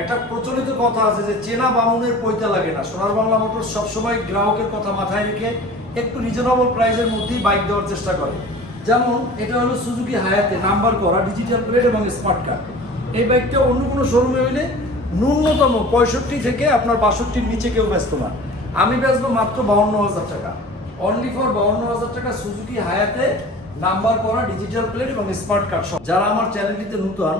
একটা প্রচলিত কথা আছে যে চেনা বামুনের পৈতা লাগে না। সোনার বাংলা মোটর সবসময় গ্রাহকের কথা মাথায় রেখে একটু রিজনেবল প্রাইসের মধ্যেই বাইক দেওয়ার চেষ্টা করে। যেমন, এটা হলো সুজুকি হায়াতে নাম্বার করা ডিজিটাল প্লেট এবং স্মার্ট কার্ড এই বাইকটা অন্য কোনো শোরুমে হইলে ন্যূনতম পঁয়ষট্টি থেকে আপনার বাষট্টির নিচে কেউ ব্যস্ত না। আমি বেচবো মাত্র বাউন্ন হাজার টাকা। অনলি ফর বাউন্ন হাজার টাকা সুজুকি হায়াতে নাম্বার করা ডিজিটাল প্লেট এবং স্মার্ট কার্ড সব যারা আমার চ্যানেলটিতে নতুন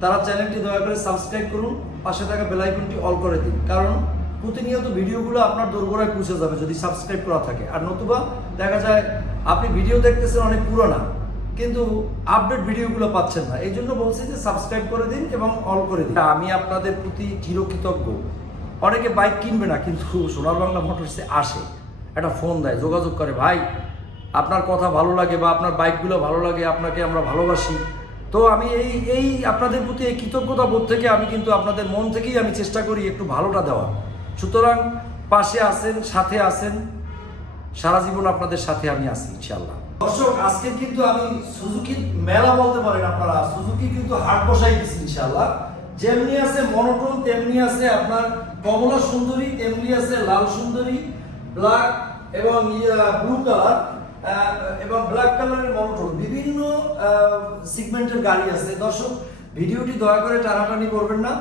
তারা চ্যানেলটি দয়া করে সাবস্ক্রাইব করুন, পাশে থাকা বেল আইকনটি অল করে দিন। কারণ প্রতিনিয়ত ভিডিওগুলো আপনার দোরগোড়ায় পৌঁছে যাবে যদি সাবস্ক্রাইব করা থাকে। আর নতুবা দেখা যায়, আপনি ভিডিও দেখতেছেন অনেক পুরোনা, কিন্তু আপডেট ভিডিওগুলো পাচ্ছেন না। এই জন্য বলছি যে সাবস্ক্রাইব করে দিন এবং অল করে দিন। আমি আপনাদের প্রতি চিরকৃতজ্ঞ। অনেকে বাইক কিনবে না, কিন্তু সোনার বাংলা মোটরসে আসে। একটা ফোন দেয়, যোগাযোগ করে, ভাই, আপনার কথা ভালো লাগে বা আপনার বাইকগুলো ভালো লাগে, আপনাকে আমরা ভালোবাসি। তো আমি এই এই আপনাদের প্রতি এই কৃতজ্ঞতা বোধ থেকে আমি কিন্তু আপনাদের মন থেকেই আমি চেষ্টা করি একটু ভালোটা দেওয়া সুতরাং পাশে আছেন, সাথে আছেন, সারা জীবন আপনাদের সাথে আমি আছি ইনশাল্লাহ দর্শক, আজকে কিন্তু আমি সুজুকি মেলা বলতে পারেন আপনারা, সুজুকি কিন্তু হাট বসাই দিচ্ছি ইনশাল্লাহ যেমনি আছে মনোটন, তেমনি আছে আপনার কমলা সুন্দরী, তেমনি আছে লাল সুন্দরী, ব্ল্যাক এবং ব্লু কালার। এবং ব্ল্যাক কালারের মনোটন বিভিন্ন সিগমেন্টের গাড়ি আছে। দর্শক, ভিডিওটি দয়া করে টানাটানি করবেন না।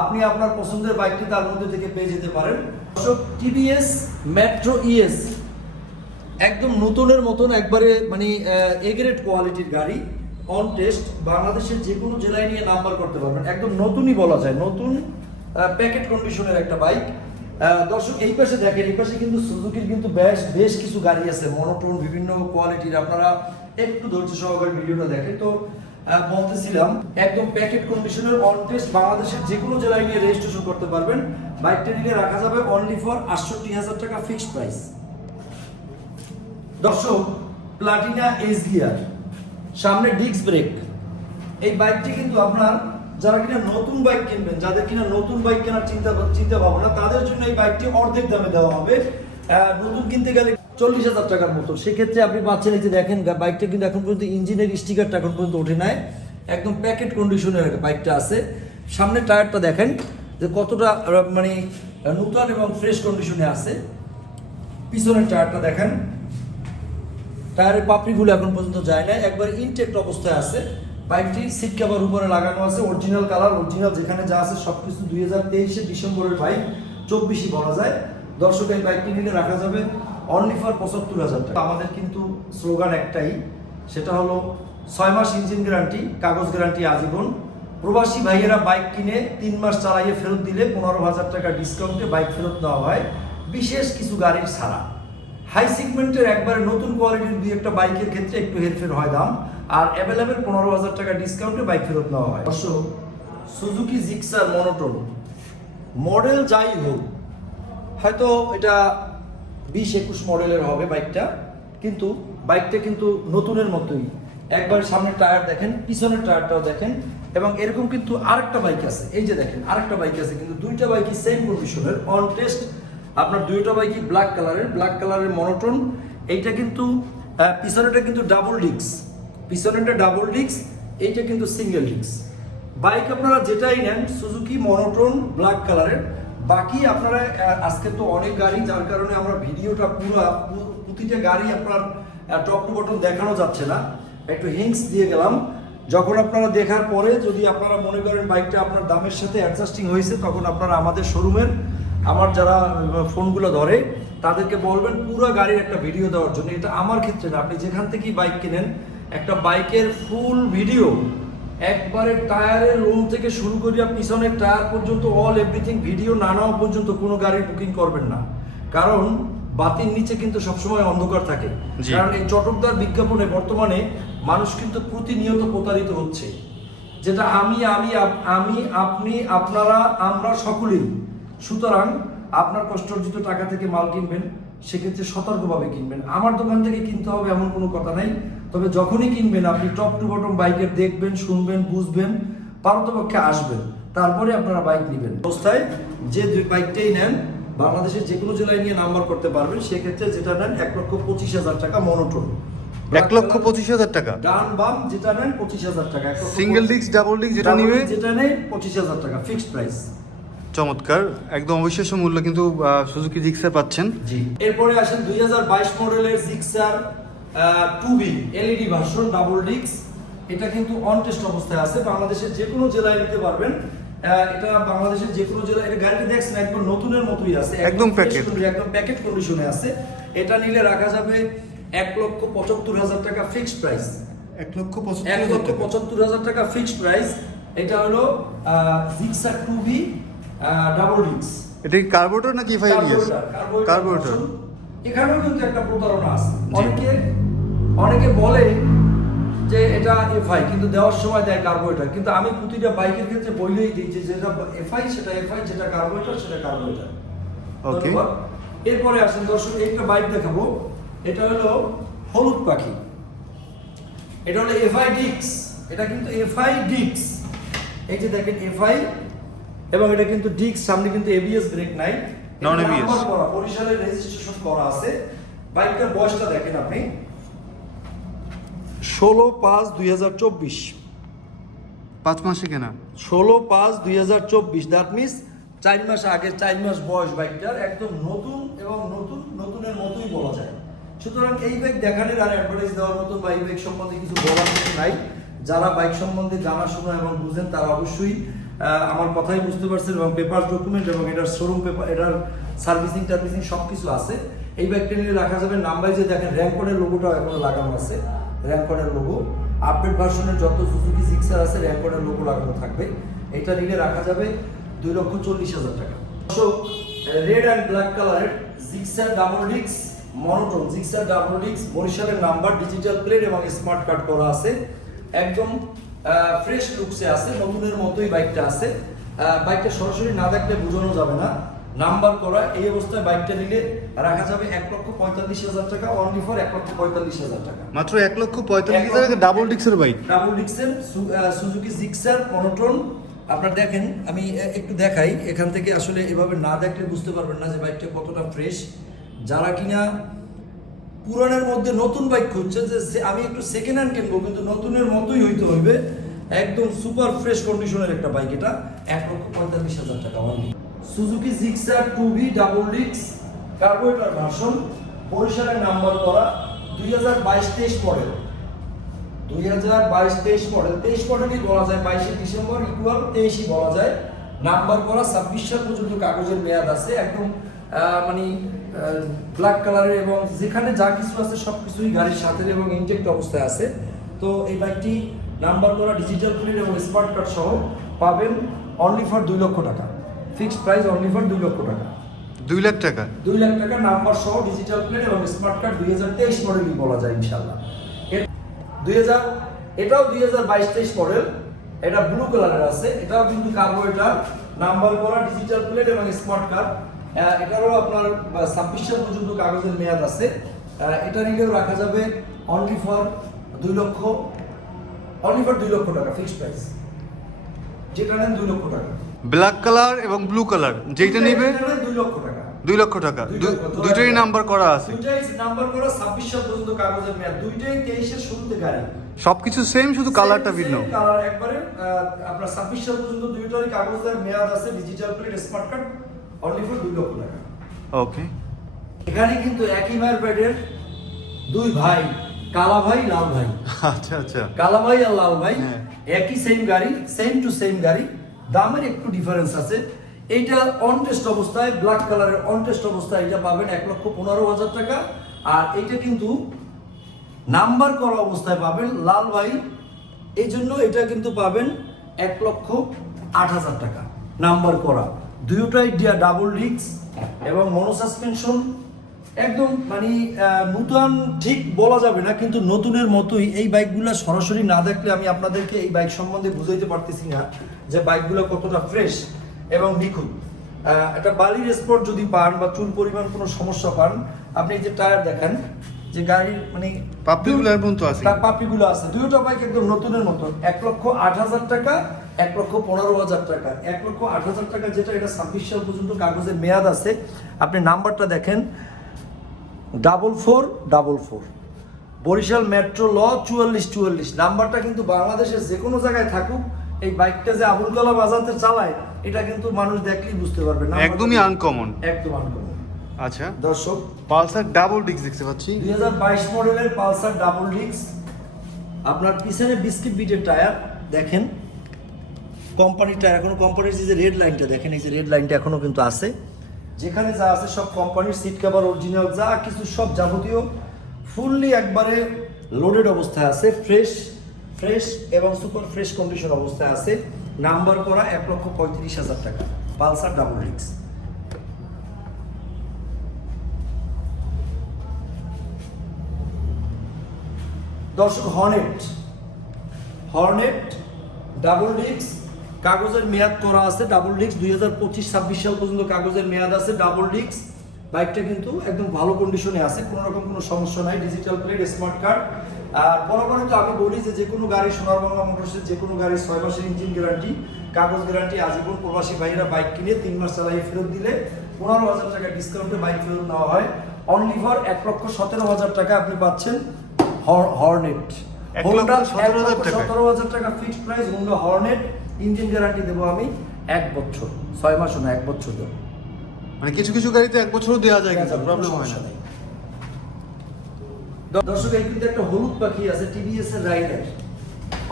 আপনি আপনার পছন্দের বাইকটি তার মধ্যে থেকে পেয়ে যেতে পারেন। দর্শক টিভিএস মেট্রো ইএস একদম নতুনের মতন একবারে মানে এগ্রেড কোয়ালিটির গাড়ি। অন টেস্ট বাংলাদেশের যে কোনো জেলায় নিয়ে নাম্বার করতে পারবেন। একদম নতুনই বলা যায়, নতুন প্যাকেট কন্ডিশনের একটা বাইক দর্শক, এই পাশে দেখেন, এই পাশে কিন্তু সুজুকির কিন্তু বেশ বেশ কিছু গাড়ি আছে মনোটোন বিভিন্ন কোয়ালিটির আপনারা একটু ধৈর্য সহকারে ভিডিওটা দেখেন। তো বলতেছিলাম, একদম প্যাকেট কন্ডিশনের অন টেস্ট বাংলাদেশের যে কোনো জেলায় নিয়ে রেজিস্ট্রেশন করতে পারবেন। বাইকটা নিয়ে রাখা যাবে অনলি ফর আটষট্টি হাজার টাকা ফিক্সড প্রাইস দর্শক প্লাটিনা এস সামনে ডিস্ক ব্রেক এই বাইকটি কিন্তু আপনার যারা কিনা নতুন বাইক কিনবেন, যাদের কিনা নতুন বাইক কেনার চিন্তা চিন্তা ভাবনা, তাদের জন্য এই বাইকটি অর্ধেক দামে দেওয়া হবে। নতুন কিনতে গেলে চল্লিশ হাজার টাকার মতো। সেক্ষেত্রে আপনি পাচ্ছেন এই যে দেখেন বাইকটা কিন্তু এখন পর্যন্ত ইঞ্জিনের স্টিকারটা এখন পর্যন্ত ওঠে নাই। একদম প্যাকেট কন্ডিশনের বাইকটা আছে। সামনে টায়ারটা দেখেন, যে কতটা মানে নতুন এবং ফ্রেশ কন্ডিশনে আছে। পিছনের টায়ারটা দেখেন। টায়ারের পাপড়িগুলো এখন পর্যন্ত যায় না একবার ইনটেক্ট অবস্থায় আছে। বাইকটি সিট কভার উপরে লাগানো আছে অরিজিনাল কালার অরিজিনাল যেখানে যা আছে সব কিছু দুই হাজার তেইশে ডিসেম্বরের বাইক, চব্বিশই বলা যায়। দর্শক, এই বাইকটি নিলে রাখা যাবে অনলি ফর পঁচাত্তর হাজার টাকা। আমাদের কিন্তু স্লোগান একটাই, সেটা হলো ছয় মাস ইঞ্জিন গ্যারান্টি, কাগজ গ্যারান্টি আজীবন। প্রবাসী ভাইয়েরা বাইক কিনে তিন মাস চালাইয়ে ফেরত দিলে পনেরো হাজার টাকা ডিসকাউন্টে বাইক ফেরত দেওয়া হয়, বিশেষ কিছু গাড়ির ছাড়া। হাই সিগমেন্টের একবারে নতুন কোয়ালিটির দুই একটা বাইকের ক্ষেত্রে একটু হেরফের হয় দাম। আর অ্যাভেলেবেল পনেরো হাজার টাকা ডিসকাউন্টে বাইক ফেরত নেওয়া হয়। অবশ্য সুজুকি জিক্সার মনোটন মডেল যাই হোক, হয়তো এটা বিশ একুশ মডেলের হবে বাইকটা কিন্তু বাইকটা কিন্তু নতুনের মতোই। একবার সামনের টায়ার দেখেন, পিছনের টায়ারটাও দেখেন, এবং এরকম কিন্তু আরেকটা বাইক আছে। এই যে দেখেন, আরেকটা বাইক আছে, কিন্তু দুইটা বাইকই সেম কন্ডিশনের অন টেস্ট আপনার দুইটা বাইকই ব্ল্যাক কালারের ব্ল্যাক কালারের মনোটন এইটা কিন্তু পিছনেটা কিন্তু ডাবল ডিস্ক পিছনেরটা ডাবল ডিস্ক এইটা কিন্তু সিঙ্গেল ডিস্ক বাইক আপনারা যেটাই নেন সুজুকি মনোটন ব্ল্যাক কালারের বাকি আপনারা আজকে তো অনেক গাড়ি, যার কারণে আমরা ভিডিওটা পুরো প্রতিটা গাড়ি আপনার টপ টু বটন দেখানো যাচ্ছে না। একটু হিংস দিয়ে গেলাম। যখন আপনারা দেখার পরে যদি আপনারা মনে করেন বাইকটা আপনার দামের সাথে অ্যাডজাস্টিং হয়েছে, তখন আপনারা আমাদের শোরুমের আমার যারা ফোনগুলো ধরে, তাদেরকে বলবেন পুরো গাড়ির একটা ভিডিও দেওয়ার জন্য। এটা আমার ক্ষেত্রে না, আপনি যেখান থেকেই বাইক কিনেন একটা বাইকের ফুল ভিডিও একবারে টায়ারের রুম থেকে শুরু করিয়া পিছনের টায়ার পর্যন্ত অল এভরিথিং ভিডিও না নেওয়া পর্যন্ত কোনো গাড়ির বুকিং করবেন না। কারণ বাতির নিচে কিন্তু সবসময় অন্ধকার থাকে। কারণ এই চটকদার বিজ্ঞাপনে বর্তমানে মানুষ কিন্তু প্রতিনিয়ত প্রতারিত হচ্ছে। যেটা আমি আমি আমি আপনি আপনারা আমরা সকলেই। সুতরাং আপনার কষ্টার্জিত টাকা থেকে মাল কিনবেন সেক্ষেত্রে সতর্কভাবে কিনবেন। আমার দোকান থেকে কিনতে হবে এমন কোনো কথা নাই। তবে যখনই কিনবেন আপনি টপ টু বটম বাইকের দেখবেন শুনবেন বুঝবেন পারতপক্ষে আসবেন। তারপরে আপনারা বাইক নেবেন। অবস্থায় যে দুই বাইকটাই নেন বাংলাদেশের যে কোনো জেলায় নিয়ে নাম্বার করতে পারবেন সেক্ষেত্রে যেটা নেন এক লক্ষ পঁচিশ হাজার টাকা মনোটন এক লক্ষ পঁচিশ হাজার টাকা? ডান বাম যেটা নেন পঁচিশ হাজার টাকা। সিঙ্গেল ডিস্ক ডাবল ডিস্ক যেটা নিবে? যেটা নেই পঁচিশ হাজার টাকা ফিক্সড প্রাইস চমৎকার। একদম অবিশ্বাস্য মূল্য কিন্তু সুজুকি জিক্সে পাচ্ছেন। জি। এরপরে আসেন দুই হাজার বাইশ মডেলের Gixxer two B LED version double ডিক্স এটা কিন্তু অন টেস্ট অবস্থায় আছে। বাংলাদেশের যে কোনো জেলায় নিতে পারবেন। এটা বাংলাদেশের যে কোনো জেলায় এটা গাড়িটা দেখছেন একদম নতুনের মতোই আছে। একদম packet। একদম প্যাকেট কন্ডিশনে আছে। এটা নিলে রাখা যাবে এক লক্ষ পঁচাত্তর হাজার টাকা ফিক্সড প্রাইস এক লক্ষ এক লক্ষ পঁচাত্তর হাজার টাকা ফিক্সড প্রাইস এটা হলো জিক্সার টু বি ডাবল ডিক্স এটা কি কার্বোরেটর নাকি ফাইভ কার্বোরেটর এখানেও কিন্তু একটা প্রতারণা আছে। অনেকে অনেকে বলে যে এটা এফআই কিন্তু দেওয়ার সময় দেয় কার্বোরেটর কিন্তু আমি প্রতিটা বাইকের ক্ষেত্রে বইলেই দিই যে যেটা এফআই সেটা এফআই যেটা কার্বোরেটর সেটা কার্বোরেটর Okay. এরপরে আসেন দর্শক একটা বাইক দেখাবো। এটা হলো হলুদ পাখি। এটা হলো এফআই ডিক্স এটা কিন্তু এফআই ডিক্স এই যে দেখেন এফআই এবং এটা কিন্তু ডিক্স সামনে কিন্তু এবিএস ব্রেক নাই। নাম্বার করা বরিশালের রেজিস্ট্রেশন করা আছে। বাইকটার বয়সটা দেখেন আপনি। ষোলো পাঁচ দুই হাজার চব্বিশ। পাঁচ মাসে কেনা? ষোলো পাঁচ দুই হাজার চব্বিশ দ্যাট মিনস চার মাস আগে চার মাস বয়স বাইকটার একদম নতুন এবং নতুন নতুনের মতোই বলা যায়। সুতরাং এই বাইক দেখানোর আর অ্যাডভার্টাইজ দেওয়ার মতো বা এই বাইক সম্বন্ধে কিছু বলার কিছু নাই। যারা বাইক সম্বন্ধে জানাশোনা এবং বুঝেন তারা অবশ্যই আমার কথাই বুঝতে পারছেন এবং পেপার ডকুমেন্ট এবং এটার শোরুম পেপার এটার সার্ভিসিং টার্ভিসিং সব কিছু আছে। এই বাইকটা নিয়ে রাখা যাবে। নাম্বারে যে দেখেন র্যাঙ্কনের লোগোটাও এখনও লাগানো আছে। র্যাঙ্কনের লোগো আপডেট ভার্সনের যত সুজুকি সিক্সার আছে র্যাঙ্কনের লোগো লাগানো থাকবে। এটা নিলে রাখা যাবে দুই লক্ষ চল্লিশ হাজার টাকা। দর্শক রেড অ্যান্ড ব্ল্যাক কালারের জিক্সার ডাবল ডিক্স মনোটোন জিক্সার ডাবল ডিক্স বরিশালের নাম্বার ডিজিটাল প্লেট এবং স্মার্ট কার্ড করা আছে। একদম ফ্রেশ লুকসে আছে, নতুনের মতোই বাইকটা আছে। বাইকটা সরাসরি না দেখলে বোঝানো যাবে না। নাম্বার করা, এই অবস্থায় বাইকটা নিলে রাখা যাবে এক লক্ষ পঁয়তাল্লিশ হাজার টাকা অনলি ফর এক লক্ষ পঁয়তাল্লিশ হাজার টাকা। মাত্র এক লক্ষ পঁয়তাল্লিশ হাজার ডাবল ডিস্কের বাইক ডাবল ডিক্সের সুজুকি জিক্সার মনোটন আপনার দেখেন আমি একটু দেখাই এখান থেকে আসলে এভাবে না দেখলে বুঝতে পারবেন না যে বাইকটা কতটা ফ্রেশ যারা কিনা পুরানের মধ্যে নতুন বাইক খুঁজছে যে আমি একটু সেকেন্ড হ্যান্ড কিনবো কিন্তু নতুনের মতোই হইতে হইবে। একদম সুপার ফ্রেশ কন্ডিশনের একটা বাইক এটা। এক লক্ষ পঁয়তাল্লিশ হাজার টাকা only Suzuki Gixxer two B double ডিক্স কার্বোরেটর ভার্সন, বরিশালের নাম্বার করা দুই হাজার বাইশ তেইশ মডেল দুই হাজার বাইশ তেইশ মডেল তেইশ মডেলই বলা যায় বাইশে ডিসেম্বর ইকুয়াল তেইশই বলা যায়। নাম্বার করা ছাব্বিশ সাল পর্যন্ত কাগজের মেয়াদ আছে, একদম মানে ব্ল্যাক কালারের এবং যেখানে যা কিছু আছে সব কিছুই গাড়ির সাথে এবং ইনটেক্ট অবস্থায় আছে। তো এই বাইকটি নাম্বার করা ডিজিটাল প্লেট এবং স্মার্ট কার্ড সহ পাবেন অনলি ফর দুই লক্ষ টাকা। ফিক্সড প্রাইস অনলি ফর দুই লক্ষ টাকা। দুই লাখ টাকা। দুই লাখ টাকা নাম্বার সহ ডিজিটাল প্লেট এবং স্মার্ট কার্ড দুই হাজার তেইশ মডেলই বলা যায় ইনশাল্লাহ দুই হাজার এটাও দুই হাজার বাইশ তেইশ মডেল এটা ব্লু কালারের আছে এটাও কিন্তু কার্বোরেটার নাম্বার করা ডিজিটাল প্লেট এবং স্মার্ট কার্ড এটারও আপনার ছাব্বিশ সাল পর্যন্ত কাগজের মেয়াদ আছে। এটা নিলেও রাখা যাবে অনলি ফর দুই লক্ষ অনলি ফর দুই লক্ষ টাকা ফিক্সড প্রাইস যেটা নেন দুই লক্ষ টাকা। ব্ল্যাক কালার এবং ব্লু কালার যেটা নিবে? দুই লক্ষ টাকা। দুই লক্ষ টাকা। নাম্বার করা আছে। দুইটাই নাম্বার করা ছাব্বিশ সাল পর্যন্ত কাগজের মেয়াদ। দুইটাই তেইশের শুরুতে গাড়ি। সবকিছু সেম শুধু কালারটা ভিন্ন। কালার একবারে আপনার ছাব্বিশ সাল পর্যন্ত দুইটারই কাগজের মেয়াদ আছে digital plate smart card only for দুই লক্ষ টাকা। ওকে এখানে কিন্তু একই মায়ের পেটের দুই ভাই কালা ভাই লাল ভাই আচ্ছা আচ্ছা। কালা ভাই আর লাল ভাই হ্যাঁ। একই সেম গাড়ি সেম টু সেম গাড়ি। দামের একটু ডিফারেন্স আছে। এইটা অন টেস্ট অবস্থায় ব্ল্যাক কালারের অন টেস্ট অবস্থায় এটা পাবেন এক লক্ষ পনেরো হাজার টাকা। আর এইটা কিন্তু নাম্বার করা অবস্থায় পাবেন লাল ভাই। এই জন্য এটা কিন্তু পাবেন এক লক্ষ আট হাজার টাকা নাম্বার করা। দুটোটাই ডাবল ডিক্স এবং মনো সাসপেনশন একদম মানে নূতন ঠিক বলা যাবে না, কিন্তু নতুনের মতোই এই বাইকগুলো সরাসরি না দেখলে আমি আপনাদেরকে এই বাইক সম্বন্ধে বুঝাইতে পারতেছি না যে বাইকগুলো কতটা ফ্রেশ এবং নিখুঁত একটা বালির স্পট যদি পান বা চুল পরিমাণ কোনো সমস্যা পান আপনি যে টায়ার দেখেন যে গাড়ির মানে পাপড়িগুলো পর্যন্ত আছে। তার পাপড়িগুলো আছে। দুইটা বাইক একদম নতুনের মতো এক লক্ষ আট হাজার টাকা এক লক্ষ পনেরো হাজার টাকা। এক লক্ষ আট হাজার টাকা যেটা এটা ছাব্বিশ সাল পর্যন্ত কাগজের মেয়াদ আছে। আপনি নাম্বারটা দেখেন। Double four double four. Barishal metro ল চুয়াল্লিশ চুয়াল্লিশ। নাম্বারটা কিন্তু বাংলাদেশের যে কোনো জায়গায় থাকুক এই বাইকটা যে আবুল কালাম আজাদে চালায় এটা কিন্তু মানুষ দেখলেই বুঝতে পারবে না একদমই আনকমন একদম আনকমন আচ্ছা। দর্শক পালসার ডাবল ডিস্ক দেখতে পাচ্ছি। দুই হাজার বাইশ মডেলের পালসার ডাবল ডিস্ক আপনার পিছনে বিস্কিট বিটের টায়ার দেখেন। কোম্পানির টায়ার এখনও কোম্পানির যে রেড লাইনটা দেখেন এই যে রেড লাইনটা এখনও কিন্তু আছে। যেখানে যা আছে সব কোম্পানির সিট কভার অরিজিনাল যা কিছু সব যাবতীয়। ফুললি একবারে লোডেড অবস্থায় আছে ফ্রেশ ফ্রেশ এবং সুপার ফ্রেশ কন্ডিশন অবস্থায় আছে। নাম্বার করা এক লক্ষ পঁয়ত্রিশ হাজার টাকা। পালসার ডাবল ডিস্ক দর্শক, হর্নেট। হর্নেট, ডাবল ডিস্ক কাগজের মেয়াদ করা আছে, ডাবল ডিস্ক দুই হাজার পঁচিশ, ছাব্বিশ সাল পর্যন্ত কাগজের মেয়াদ আছে, ডাবল ডিস্ক বাইকটা কিন্তু একদম ভালো কন্ডিশনে আছে, কোনো রকম কোনো সমস্যা নাই ডিজিটাল প্লেট স্মার্ট কার্ড আর বরাবরই তো আমি বলি যে যে কোনো গাড়ি সোনার বাংলা মোটরসের যে কোনো গাড়ি ছয় মাসের ইঞ্জিন গ্যারান্টি কাগজ গ্যারান্টি আজীবন প্রবাসী ভাইরা বাইক কিনে তিন মাস চালাই ফেরত দিলে পনেরো হাজার টাকা ডিসকাউন্টে বাইক ফেরত নেওয়া হয়। অনলি ফর এক লক্ষ সতেরো হাজার টাকা আপনি পাচ্ছেন হর্নেট সতেরো হাজার টাকা fixed price Honda Hornet engine guarantee দেবো আমি এক বছর। ছয় মাস না এক বছর দেবো। মানে কিছু কিছু গাড়িতে এক বছরও দেওয়া যায় কিন্তু প্রবলেম হয় না। দর্শক, এই কিন্তু একটা হলুদ পাখি আছে টিভিএস এর রাইডার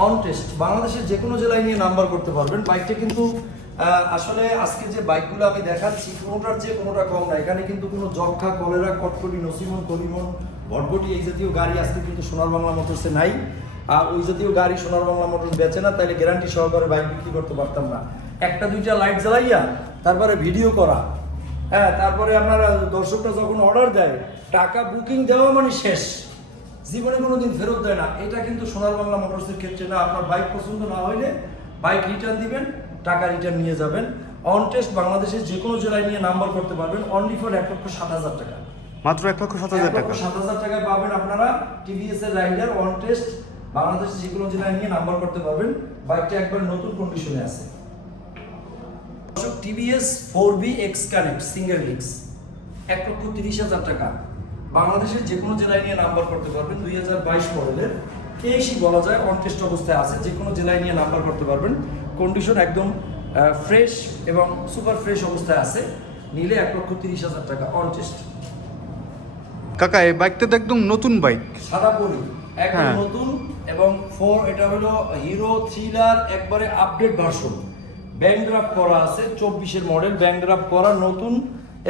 অন টেস্ট বাংলাদেশের যে কোনো জেলায় নিয়ে নাম্বার করতে পারবেন। বাইকটা কিন্তু আসলে আজকে যে বাইকগুলো আমি দেখাচ্ছি, কোনোটার চেয়ে কোনোটা কম না। এখানে কিন্তু কোনো যক্ষা, কলেরা, কটকটি, নসিমন কলিমন ভটভটি এই জাতীয় গাড়ি আজকে কিন্তু সোনার বাংলা মোটরসে নাই। আর ওই জাতীয় গাড়ি সোনার বাংলা মোটরস বেচে না তাহলে গ্যারান্টি সহকারে বাইক বিক্রি করতে পারতাম না। একটা, দুইটা লাইট জ্বালাইয়া, তারপরে ভিডিও করা। হ্যাঁ তারপরে আপনার দর্শকরা যখন অর্ডার দেয়, টাকা বুকিং দেওয়া মানে শেষ। জীবনে কোনোদিন ফেরত দেয় না। এটা কিন্তু সোনার বাংলা মোটরসের ক্ষেত্রে না আপনার বাইক পছন্দ না হইলে বাইক রিটার্ন দিবেন টাকা রিটার্ন নিয়ে যাবেন। অন টেস্ট বাংলাদেশের যে কোনো জেলায় নিয়ে নাম্বার করতে পারবেন অনলি ফর এক লক্ষ সাত হাজার টাকা। মাত্র এক লক্ষ সাত হাজার টাকা। সাত হাজার টাকায় পাবেন আপনারা টিভিএস এর রাইডার অন টেস্ট বাংলাদেশের যে কোনো জেলায় নিয়ে নাম্বার করতে পারবেন। বাইকটা একবার নতুন কন্ডিশনে আছে। TVS four V X connect single ডিক্স এক লক্ষ তিরিশ হাজার টাকা। বাংলাদেশের যে কোনো জেলায় নিয়ে নাম্বার করতে পারবেন। দুই হাজার বাইশ মডেলের তেইশই বলা যায় অন টেস্ট অবস্থায় আছে। যে কোনো জেলায় নিয়ে নাম্বার করতে পারবেন। কন্ডিশন একদম ফ্রেশ এবং সুপার ফ্রেশ অবস্থায় আছে। নিলে এক লক্ষ তিরিশ হাজার টাকা অন টেস্ট কাকা এই বাইকটা তো একদম নতুন বাইক সাদা পরি একদম হ্যাঁ। নতুন এবং ফোর এটা হলো হিরো থ্রিলার একবারে আপডেট ভার্সন ব্যাংড্রাফ করা আছে চব্বিশের মডেল ব্যাংড্রাফ করা নতুন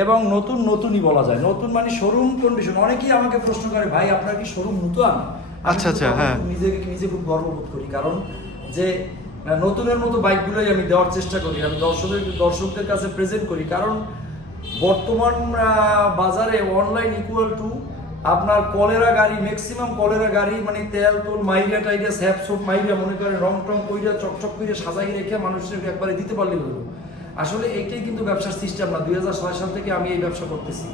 এবং নতুন নতুনই বলা যায়। নতুন মানে শোরুম কন্ডিশন অনেকেই আমাকে প্রশ্ন করে ভাই আপনার কি শোরুম নতুন? আচ্ছা, আচ্ছা, হ্যাঁ। নিজেকে নিজে খুব গর্ববোধ করি। কারণ যে নতুনের মতো বাইকগুলোই আমি দেওয়ার চেষ্টা করি আমি দর্শকের দর্শকদের কাছে প্রেজেন্ট করি। কারণ বর্তমান বাজারে অনলাইন ইকুয়াল টু আপনার কলেরা গাড়ি ম্যাক্সিমাম কলেরা গাড়ি মানে তেল তোল মাইরা টাইরা স্যাপ সোপ মাইরা মনে করে রং টং কইরা চকচক করে সাজাই রেখে মানুষের একবারে দিতে পারলে হলো। আসলে এইটাই কিন্তু ব্যবসার সিস্টেম না। দুই হাজার ছয় সাল থেকে আমি এই ব্যবসা করতেছি।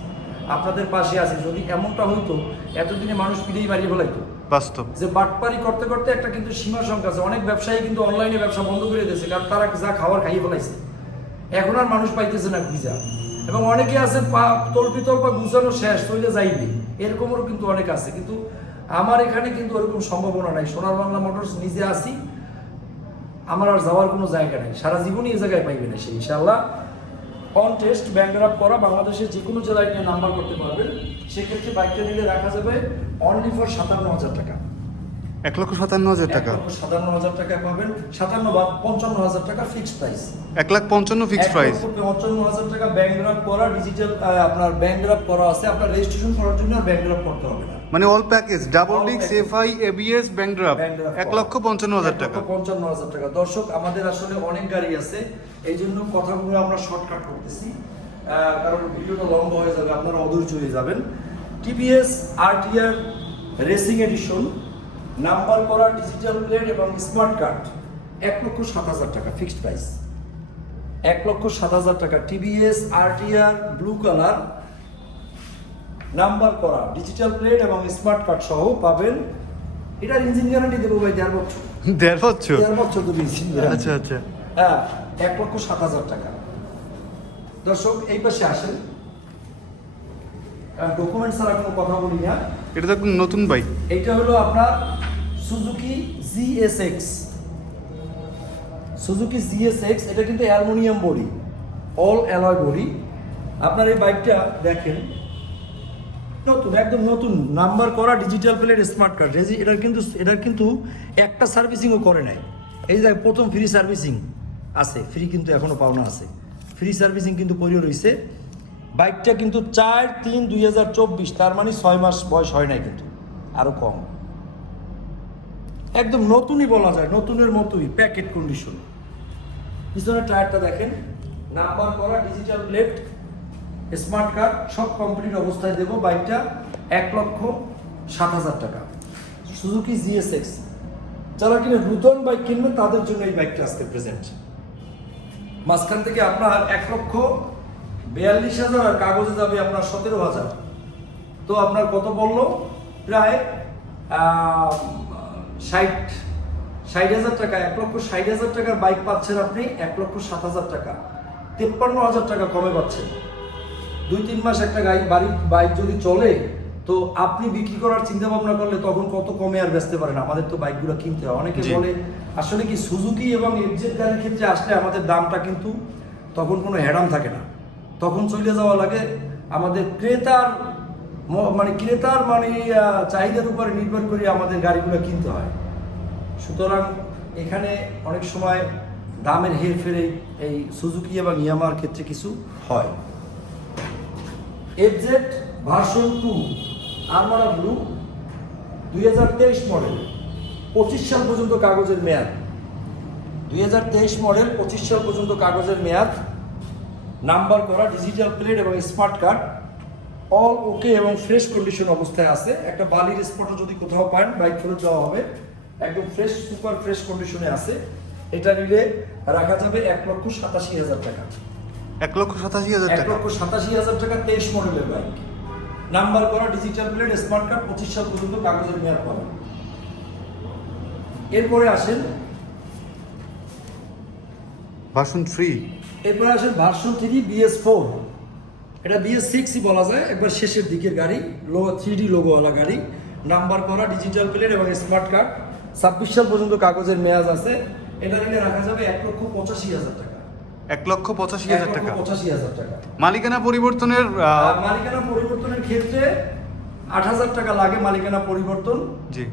আপনাদের পাশে আছি। যদি এমনটা হইতো এতদিনে মানুষ পিড়েই বাড়িয়ে ফেলাইতো। বাস্তব। যে বাটপারি করতে করতে একটা কিন্তু সীমা সংখ্যা আছে। অনেক ব্যবসায়ী কিন্তু অনলাইনে ব্যবসা বন্ধ করে দিয়েছে। কারণ তারা যা খাবার খাইয়ে ফেলাইছে। এখন আর মানুষ পাইতেছে না ভিজা এবং অনেকে আছে পা তল্পি তল্পা গুছানো শেষ চলে যাইবে। এরকমও কিন্তু অনেক আছে। কিন্তু আমার এখানে কিন্তু ওরকম সম্ভাবনা নাই। সোনার বাংলা মোটরস নিজে আসি আমার আর যাওয়ার কোনো জায়গা নেই। সারা জীবনই এই জায়গায় পাইবে না সেই ইনশাল্লাহ অন টেস্ট ব্যাংক করা, বাংলাদেশের যে কোনো জেলায় নিয়ে নাম্বার করতে পারবেন। সেক্ষেত্রে বাইকটা নিলে রাখা যাবে অনলি ফর সাতান্ন হাজার টাকা। এক লক্ষ সাতান্ন হাজার টাকা। সাতান্ন হাজার টাকা পাবেন সাতান্ন বা পঞ্চান্ন হাজার টাকা ফিক্সড প্রাইস এক লাখ পঞ্চান্ন ফিক্স প্রাইস পঞ্চান্ন হাজার টাকা ব্যাংক ড্রাফ করা ডিজিটাল আপনার ব্যাংক ড্রাফ করা আছে আপনার রেজিস্ট্রেশন করার জন্য আর ব্যাংক ড্রাফ করতে হবে না। মানে অল প্যাকেজ ডাবল ডিক্স. এফআই এবিএস ব্যাংক ড্রাফট এক লক্ষ পঞ্চান্ন হাজার টাকা। পঞ্চান্ন হাজার টাকা। দর্শক আমাদের আসলে অনেক গাড়ি আছে এই জন্য কথাগুলো আমরা শর্টকাট করতেছি। কারণ ভিডিওটা লম্বা হয়ে যাবে আপনারা অধৈর্য হয়ে যাবেন। TVS RTR racing edition number করা ডিজিটাল প্লেট এবং স্মার্ট কার্ড এক লক্ষ সাত হাজার টাকা ফিক্সড প্রাইস। এক লক্ষ সাত হাজার টাকা TVS RTR blue colour number করা ডিজিটাল প্লেট এবং স্মার্ট কার্ড সহ পাবেন। এটার ইঞ্জিন গ্যারান্টি দেবো ভাই দেড় বছর। দেড় বছর? দেড় বছর দেবো ইঞ্জিন আচ্ছা আচ্ছা। হ্যাঁ এক লক্ষ সাত হাজার টাকা। দর্শক এই পাশে আসেন। ডকুমেন্ট ছাড়া কোনো কথা বলি না। এটা তো নতুন বাইক এইটা হলো আপনার সুজুকি জিএসএক্স সুজুকি জিএসএক্স এটা কিন্তু aluminium body all alloy body. আপনার এই বাইকটা দেখেন, নতুন, একদম নতুন, নাম্বার করা ডিজিটাল প্লেট স্মার্ট কার্ড রেজি এটার কিন্তু এটার কিন্তু একটা সার্ভিসিংও করে নাই। এই যে প্রথম ফ্রি সার্ভিসিং আছে ফ্রি কিন্তু এখনও পাওনা আছে। ফ্রি সার্ভিসিং কিন্তু করিয়ে রয়েছে বাইকটা কিন্তু চার তিন দুই তার মানে ছয় মাস বয়স হয় নাই কিন্তু আরও কম। একদম নতুনই বলা যায়, নতুনের মতোই প্যাকেট কন্ডিশন পিছনের টায়ারটা দেখেন নাম্বার করা ডিজিটাল প্লেট স্মার্ট কার্ড সব কমপ্লিট অবস্থায় দেবো, বাইকটা এক লক্ষ সাত হাজার টাকা। সুজুকি জিএসএক্স যারা কিনা নূতন বাইক কিনবে, তাদের জন্য এই বাইকটা আজকে প্রেজেন্ট মাঝখান থেকে আপনার এক লক্ষ বিয়াল্লিশ হাজার, আর কাগজে যাবে আপনার সতেরো হাজার। তো আপনার কত বলল? প্রায় ষাট ষাট হাজার টাকা এক লক্ষ ষাট হাজার টাকার বাইক পাচ্ছেন আপনি এক লক্ষ সাত হাজার টাকা। তিপ্পান্ন হাজার টাকা কমে পাচ্ছেন। দুই তিন মাস একটা গাড়ি বাড়ি বাইক যদি চলে তো আপনি বিক্রি করার চিন্তা ভাবনা করলে তখন কত কমে আর বেচতে পারেন? আমাদের তো বাইকগুলো কিনতে হয়। অনেকে। বলে আসলে কি সুজুকি এবং এফজেড গাড়ির ক্ষেত্রে আসলে আমাদের দামটা কিন্তু তখন কোনো হ্যাডাম থাকে না। তখন চলে যাওয়া লাগে আমাদের ক্রেতার মানে ক্রেতার মানে চাহিদার উপরে নির্ভর করে আমাদের গাড়িগুলো কিনতে হয়। সুতরাং এখানে অনেক সময় দামের হেরফেরে এই সুজুকি এবং ইয়ামার ক্ষেত্রে কিছু হয়। FZ version two armada blue দুই হাজার তেইশ মডেল পঁচিশ সাল পর্যন্ত কাগজের মেয়াদ। দুই হাজার তেইশ মডেল পঁচিশ সাল পর্যন্ত কাগজের মেয়াদ। নাম্বার করা ডিজিটাল প্লেট এবং স্মার্ট কার্ড অল ওকে এবং ফ্রেশ কন্ডিশন অবস্থায় আছে। একটা বালির স্পটও যদি কোথাও পান বাইক ফেরত দেওয়া হবে। একদম ফ্রেশ সুপার ফ্রেশ কন্ডিশনে আছে। এটা নিলে রাখা যাবে এক লক্ষ সাতাশি হাজার টাকা। এক লক্ষ সাতাশি হাজার এক লক্ষ সাতাশি হাজার টাকা তেইশ মডেলের বাইক নাম্বার করা ডিজিটাল প্লেট স্মার্ট কার্ড পঁচিশ সাল পর্যন্ত কাগজের মেয়াদ পাবেন এরপরে আসেন ভার্সন থ্রি এরপরে আসেন ভার্সন থ্রি বিএস ফোর এটা বিএস সিক্সই বলা যায়। একবার শেষের দিকের গাড়ি লো থ্রি ডি লোগোওয়ালা গাড়ি নাম্বার করা ডিজিটাল প্লেট এবং স্মার্ট কার্ড ছাব্বিশ সাল পর্যন্ত কাগজের মেয়াদ আছে। এটা নিলে রাখা যাবে এক লক্ষ পঁচাশি হাজার টাকা। এক লক্ষ পঁচাশি হাজার টাকা। পঁচাশি হাজার টাকা। মালিকানা পরিবর্তনের মালিকানা পরিবর্তনের ক্ষেত্রে আট হাজার টাকা লাগে মালিকানা পরিবর্তন। জি।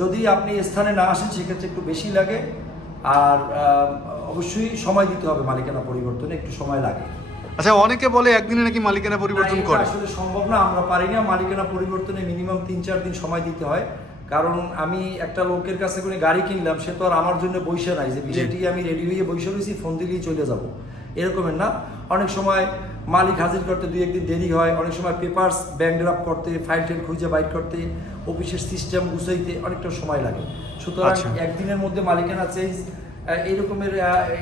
যদি আপনি স্থানে না আসেন সেক্ষেত্রে একটু বেশি লাগে। আর অবশ্যই সময় দিতে হবে মালিকানা পরিবর্তনে একটু সময় লাগে। আচ্ছা অনেকে বলে একদিনে নাকি মালিকানা পরিবর্তন করে। আসলে সম্ভব না আমরা পারি না মালিকানা পরিবর্তনে মিনিমাম তিন চার দিন সময় দিতে হয়। কারণ আমি একটা লোকের কাছে করে গাড়ি কিনলাম সে তো আর আমার জন্য বৈশা নাই যে বিলেটি আমি রেডি হয়ে বৈশা রয়েছি ফোন দিলেই চলে যাব। এরকমের না। অনেক সময় মালিক হাজির করতে দুই একদিন দেরি হয় অনেক সময় পেপারস ব্যাংক ড্রাফট করতে ফাইল টেল খুঁজে বাইট করতে অফিসের সিস্টেম গুছাইতে অনেকটা সময় লাগে। সুতরাং আচ্ছা। একদিনের মধ্যে মালিকানা চেঞ্জ এইরকমের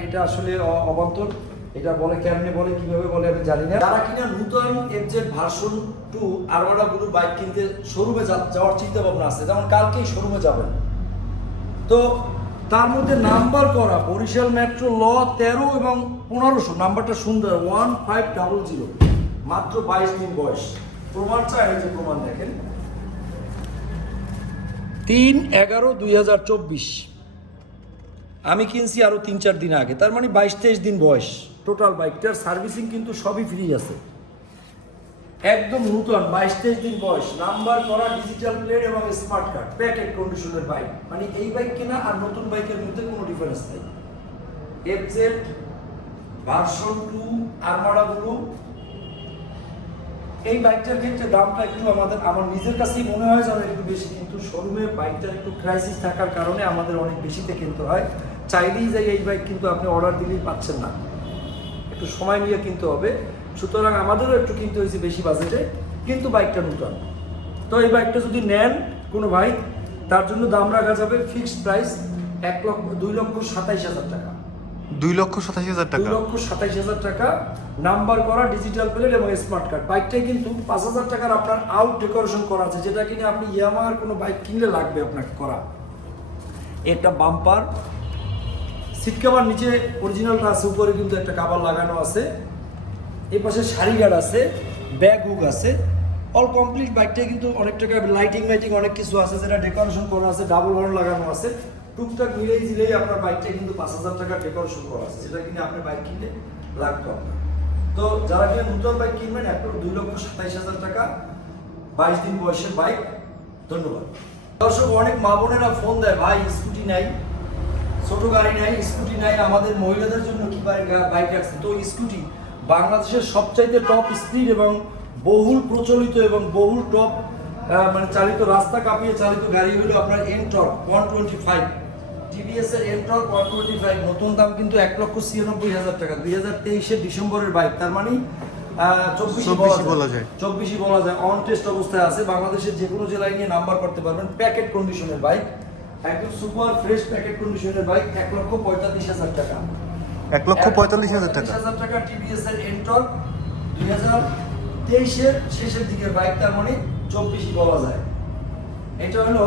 এটা আসলে অবান্তর। এটা বলে কেমনে বলে, কীভাবে বলে আমি জানি না। যারা কিনা নূতন FZ version two armada blue bike কিনতে শোরুমে যাওয়ার চিন্তা ভাবনা আছে, যেমন কালকেই শোরুমে যাবেন। তো তার মধ্যে নাম্বার করা, বরিশাল মেট্রো ল তেরো এবং পনেরোশো নাম্বারটা সুন্দর ওয়ান ফাইভ ডাবল জিরো মাত্র বাইশ দিন বয়স। প্রমাণ চাই যে প্রমাণ দেখেন। তিন এগারো দুই হাজার চব্বিশ। আমি কিনছি আরও তিন চার দিন আগে, তার মানে বাইশ তেইশ দিন বয়স। টোটাল বাইকটার সার্ভিসিং কিন্তু সবই ফ্রি আছে। একদম নূতন, বাইশ, তেইশ দিন বয়স, নাম্বার করা ডিজিটাল প্লেট এবং স্মার্ট কার্ড প্যাকেট কন্ডিশনের বাইক মানে এই বাইক কেনা আর নতুন বাইকের মধ্যে কোনো ডিফারেন্স নেই। FZ version two armada blue এই বাইকটার ক্ষেত্রে দামটা একটু আমাদের, আমার নিজের কাছেই মনে হয় যেন একটু বেশি, কিন্তু শোরুমে বাইকটার একটু ক্রাইসিস থাকার কারণে আমাদের অনেক বেশিতে কিনতে হয়। চাইলেই যাই এই বাইক কিন্তু আপনি অর্ডার দিলেই পাচ্ছেন না। একটু সময় নিয়ে কিনতে হবে। সুতরাং আমাদেরও একটু কিনতে হয়েছে বেশি বাজেটে কিন্তু বাইকটা নতুন। তো এই বাইকটা যদি নেন কোনো ভাই তার জন্য দাম রাখা যাবে ফিক্সড প্রাইস এক লক্ষ দুই লক্ষ সাতাইশ হাজার টাকা। দুই লক্ষ সাতাশি হাজার টাকা? দুই লক্ষ সাতাইশ হাজার টাকা নাম্বার করা ডিজিটাল প্লেট এবং স্মার্ট কার্ড বাইকটাই কিন্তু পাঁচ হাজার টাকার আপনার আউট ডেকোরেশন করা আছে যেটা কিনে আপনি ইয়ামার কোনো বাইক কিনলে লাগবে আপনাকে করা। একটা বাম্পার সিট কাভার নিচে অরিজিনালটা আছে, উপরে কিন্তু একটা কাভার লাগানো আছে। এই পাশে শাড়ি গার্ড আছে ব্যাগ হুক আছে। অল কমপ্লিট বাইকটাই কিন্তু অনেক টাকা লাইটিং লাইটিং অনেক কিছু আছে, যেটা ডেকোরেশন করা আছে ডাবল হর্ন লাগানো আছে। টুকটাক মিলেই দিলেই আপনার বাইকটা কিন্তু পাঁচ হাজার টাকা ডেকোরেশন করা আছে, যেটা কিনে আপনি বাইক কিনলে লাগতো তো যারা কিনে নতুন বাইক কিনবেন একটা দুই লক্ষ, সাতাইশ হাজার টাকা, বাইশ দিন বয়সের বাইক ধন্যবাদ। দর্শক, অনেক মা বোনেরা ফোন দেয়, ভাই স্কুটি নাই। ছোট গাড়ি নাই স্কুটি নাই আমাদের মহিলাদের জন্য কি বাইক- রাখছে? তো স্কুটি বাংলাদেশের সবচাইতে টপ স্পিড এবং বহুল প্রচলিত এবং বহুল টপ মানে চালিত রাস্তা কাঁপিয়ে চালিত গাড়ি হলো আপনার NTorq one twenty five TVS এর এনটর্ক ওয়ান টোয়েন্টি ফাইভ নতুন দাম কিন্তু এক লক্ষ ছিয়ানব্বই হাজার টাকা। দুই হাজার তেইশের ডিসেম্বরের বাইক তার মানে চব্বিশে 24 বলা যায়। চব্বিশই বলা যায়। অন টেস্ট অবস্থায় আছে। বাংলাদেশের যে কোনো জেলায় নিয়ে নাম্বার করতে পারবেন। প্যাকেট কন্ডিশনের বাইক। একদম সুপার ফ্রেশ প্যাকেট কন্ডিশনের বাইক এক লক্ষ পঁয়তাল্লিশ হাজার টাকা। এক লক্ষ পঁয়তাল্লিশ হাজার টাকা। হাজার টাকা টিভিএস এর এন্টর দুই হাজার তেইশের শেষের দিকের বাইক তার মানে চব্বিশই বলা যায়। এটা হলো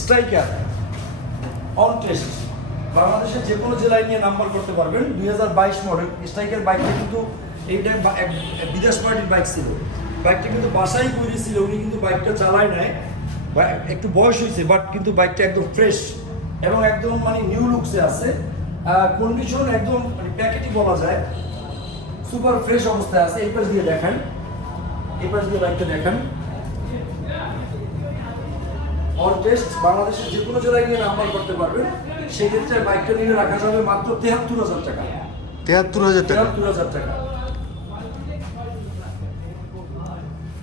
স্ট্রাইকার অন টেস্ট বাংলাদেশের যে কোনো জেলায় নিয়ে নাম্বার করতে পারবেন। দুই হাজার বাইশ মডেল স্ট্রাইকার বাইকটা কিন্তু এইটা বিদেশ পার্টির বাইক ছিল। বাইকটা কিন্তু বাসাই তৈরি ছিল। উনি কিন্তু বাইকটা চালায় নাই। বা একটু বয়স হয়েছে বাট কিন্তু বাইকটা একদম ফ্রেশ এবং একদম মানে নিউ লুকসে আছে। কন্ডিশন একদম মানে প্যাকেটই বলা যায়। সুপার ফ্রেশ অবস্থায় আছে। এই পাশ দিয়ে দেখান। এই পাশ দিয়ে বাইকটা দেখান। অন টেস্ট বাংলাদেশের যে কোনো জেলায় গিয়ে নাম্বার করতে পারবেন। সেক্ষেত্রে বাইকটা নিয়ে রাখা যাবে মাত্র তেহাত্তর হাজার টাকা। তেহাত্তর হাজার টাকা। তেহাত্তর হাজার টাকা।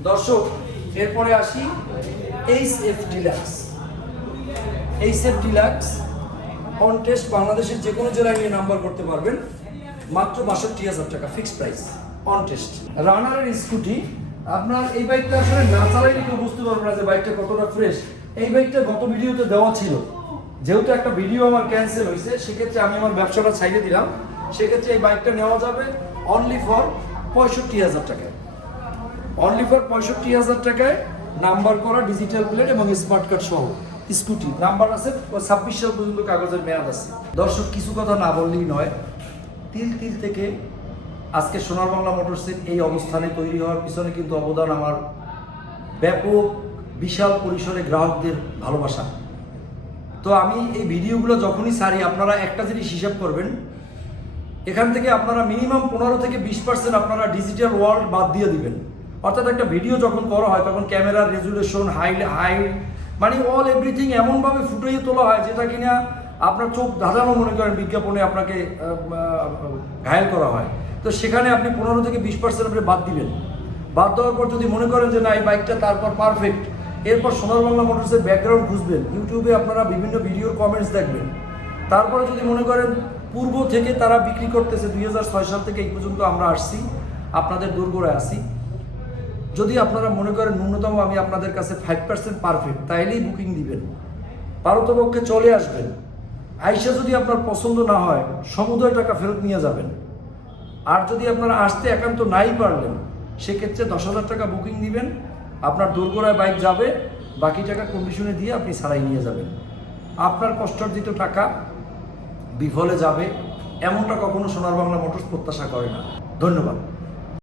দর্শক এরপরে আসি H F deluxe H F deluxe on test বাংলাদেশের যে কোনো জেলায় নিয়ে নাম্বার করতে পারবেন। মাত্র বাষট্টি হাজার টাকা ফিক্সড প্রাইস অন টেস্ট রানারের স্কুটি আপনার এই বাইকটা আসলে না চালাইলে কেউ বুঝতে পারবে না যে বাইকটা কতটা ফ্রেশ এই বাইকটা গত ভিডিওতে দেওয়া ছিল। যেহেতু একটা ভিডিও আমার ক্যান্সেল হয়েছে, সেক্ষেত্রে আমি আমার ব্যবসাটা ছাইড়ে দিলাম। সেক্ষেত্রে এই বাইকটা নেওয়া যাবে অনলি ফর পঁয়ষট্টি হাজার টাকায় অনলি ফর পঁয়ষট্টি হাজার টাকায় নাম্বার করা ডিজিটাল প্লেট এবং স্মার্ট কার্ড সহ স্কুটি। নাম্বার আছে, ছাব্বিশ সাল পর্যন্ত কাগজের মেয়াদ আছে। দর্শক, কিছু কথা না বললেই নয়, তিল তিল থেকে আজকে সোনার বাংলা মোটরসের এই অবস্থানে তৈরি হওয়ার পিছনে কিন্তু অবদান আমার ব্যাপক, বিশাল পরিসরে গ্রাহকদের ভালোবাসা। তো আমি এই ভিডিওগুলো যখনই সারি আপনারা একটা জিনিস হিসাব করবেন, এখান থেকে আপনারা মিনিমাম পনেরো থেকে বিশ পার্সেন্ট আপনারা ডিজিটাল ওয়ার্ল্ড বাদ দিয়ে দিবেন। অর্থাৎ একটা ভিডিও যখন করা হয়, তখন ক্যামেরার রেজুলেশন হাই হাই মানে অল এভরিথিং এমনভাবে ফুটিয়ে তোলা হয় যেটা কিনা আপনার চোখ ধাঁধানো মনে করেন বিজ্ঞাপনে আপনাকে ঘায়েল করা হয়। তো সেখানে আপনি পনেরো থেকে বিশ পার্সেন্ট আপনি বাদ দিবেন বাদ দেওয়ার পর যদি মনে করেন যে না, এই বাইকটা তারপর পারফেক্ট এরপর সোনার বাংলা মোটরসের ব্যাকগ্রাউন্ড খুঁজবেন ইউটিউবে আপনারা বিভিন্ন ভিডিওর কমেন্টস দেখবেন। তারপরে যদি মনে করেন পূর্ব থেকে তারা বিক্রি করতেছে দুই হাজার ছয় সাল থেকে এই পর্যন্ত আমরা আসছি, আপনাদের দোরগোড়ায় আসি যদি আপনারা মনে করেন ন্যূনতম আমি আপনাদের কাছে ফাইভ পার্সেন্ট পারফেক্ট তাইলেই বুকিং দিবেন। পারতপক্ষে চলে আসবেন। আইসা যদি আপনার পছন্দ না হয়, সমুদয় টাকা ফেরত নিয়ে যাবেন। আর যদি আপনারা আসতে একান্ত নাই পারলেন, সেক্ষেত্রে দশ হাজার টাকা বুকিং দিবেন। আপনার দোরগোড়ায় বাইক যাবে, বাকি টাকা কন্ডিশনে দিয়ে আপনি সারাই নিয়ে যাবেন। আপনার কষ্টার্জিত টাকা বিফলে যাবে, এমনটা কখনো সোনার বাংলা মোটরস প্রত্যাশা করে না। ধন্যবাদ।